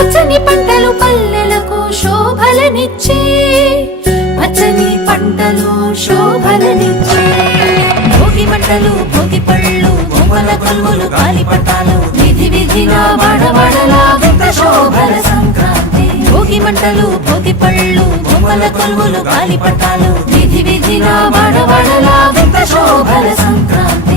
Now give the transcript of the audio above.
పచ్చని పంటలు పల్లెలకు శోభలనిచ్చే, పచ్చని పంటలు శోభలనిచ్చే. భోగి మంటలు భోగి పళ్ళు బొమ్మల కొలువులు గాలిపటాలు, విధి విధిన వాడవాడలా వింత శోభల సంక్రాంతి. భోగి మంటలు భోగి పళ్ళు బొమ్మల కొలువులు గాలిపటాలు, విధి విధిన వాడవాడలా వింత శోభల సంక్రాంతి.